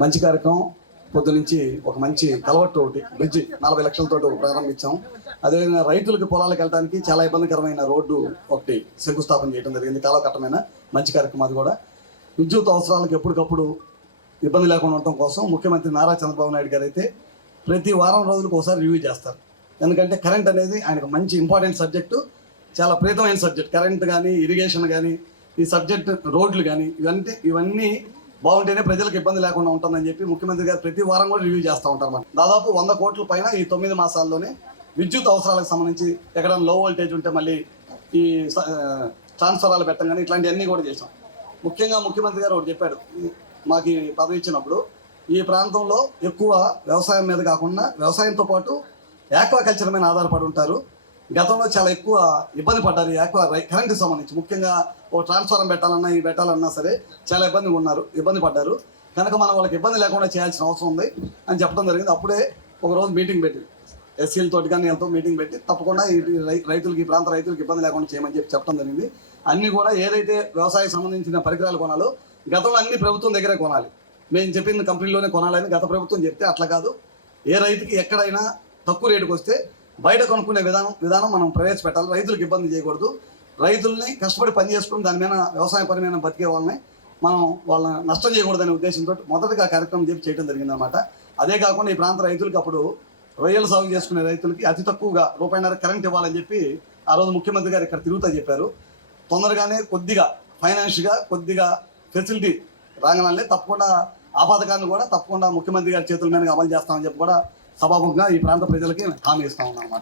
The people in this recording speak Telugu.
మంచి కార్యక్రమం. పొద్దు నుంచి ఒక మంచి కలవట్టు ఒకటి బ్రిడ్జ్ 40 లక్షలతో ప్రారంభించాం. అదేవిధంగా రైతులకు పొలాలకు వెళ్ళడానికి చాలా ఇబ్బందికరమైన రోడ్డు ఒకటి శంకుస్థాపన చేయడం జరిగింది. కాలకట్టమైన మంచి కార్యక్రమం. అది కూడా విద్యుత్ అవసరాలకు ఎప్పటికప్పుడు ఇబ్బంది లేకుండా ఉండటం కోసం ముఖ్యమంత్రి నారా చంద్రబాబు నాయుడు గారు అయితే ప్రతి వారం రోజులకు ఒకసారి రివ్యూ చేస్తారు. ఎందుకంటే కరెంట్ అనేది ఆయనకు మంచి ఇంపార్టెంట్ సబ్జెక్టు, చాలా ప్రీతమైన సబ్జెక్ట్. కరెంట్ కానీ, ఇరిగేషన్ కానీ, ఈ సబ్జెక్ట్ రోడ్లు కానీ ఇవన్నీ బాగుంటేనే ప్రజలకు ఇబ్బంది లేకుండా ఉంటుందని చెప్పి ముఖ్యమంత్రి గారు ప్రతి వారం కూడా రివ్యూ చేస్తూ ఉంటారు. మనం దాదాపు 100 కోట్ల పైన ఈ 9 మాసాల్లోనే విద్యుత్ అవసరాలకు సంబంధించి ఎక్కడైనా లో వోల్టేజ్ ఉంటే మళ్ళీ ఈ ట్రాన్స్ఫరాలు పెట్టడం కానీ ఇట్లాంటివన్నీ కూడా చేసాం. ముఖ్యంగా ముఖ్యమంత్రి గారు ఒకటి చెప్పాడు, మాకు ఈ పదవి ఇచ్చినప్పుడు ఈ ప్రాంతంలో ఎక్కువ వ్యవసాయం మీద కాకుండా వ్యవసాయంతో పాటు యాక్వాకల్చర్ మీద ఆధారపడి ఉంటారు. గతంలో చాలా ఎక్కువ ఇబ్బంది పడ్డారు కరెంటుకి సంబంధించి. ముఖ్యంగా ఓ ట్రాన్స్ఫారం పెట్టాలన్నా సరే చాలా ఇబ్బంది పడ్డారు. కనుక మనం వాళ్ళకి ఇబ్బంది లేకుండా చేయాల్సిన అవసరం ఉంది అని చెప్పడం జరిగింది. అప్పుడే ఒకరోజు మీటింగ్ పెట్టి ఎస్సీలతో కానీ వీళ్ళతో మీటింగ్ పెట్టి తప్పకుండా ఈ ప్రాంత రైతులకు ఇబ్బంది లేకుండా చేయమని చెప్పడం జరిగింది. అన్నీ కూడా ఏదైతే వ్యవసాయం సంబంధించిన పరికరాలు కొనాలో గతంలో అన్ని ప్రభుత్వం దగ్గరే కొనాలి, మేము చెప్పిన కంపెనీలోనే కొనాలని గత ప్రభుత్వం చెప్తే అట్లా కాదు. ఏ రైతుకి ఎక్కడైనా తక్కువ రేటుకు వస్తే బయట కొనుక్కునే విధానం మనం ప్రవేశపెట్టాలి. రైతులకు ఇబ్బంది చేయకూడదు. రైతుల్ని కష్టపడి పని చేసుకుని దాని మీద వ్యవసాయ పని మీద బతికే వాళ్ళని వాళ్ళని నష్టం చేయకూడదనే ఉద్దేశంతో మొదటగా కార్యక్రమం చేయడం జరిగిందనమాట. అదే కాకుండా ఈ ప్రాంత రైతులకి అప్పుడు రొయ్యలు సాగు చేసుకునే రైతులకి అతి తక్కువగా ₹1.5 కరెంట్ ఇవ్వాలని చెప్పి ఆ రోజు ముఖ్యమంత్రి గారు ఇక్కడ తిరుగుతా చెప్పారు. తొందరగానే కొద్దిగా ఫైనాన్షియల్గా కొద్దిగా ఫెసిలిటీ రాగానే తప్పకుండా ఆ పథకాన్ని కూడా తప్పకుండా ముఖ్యమంత్రి గారి చేతుల మీద అమలు చేస్తామని చెప్పి కూడా సభాముఖంగా ఈ ప్రాంత ప్రజలకి హామీ ఇస్తా ఉన్నాం అన్నమాట.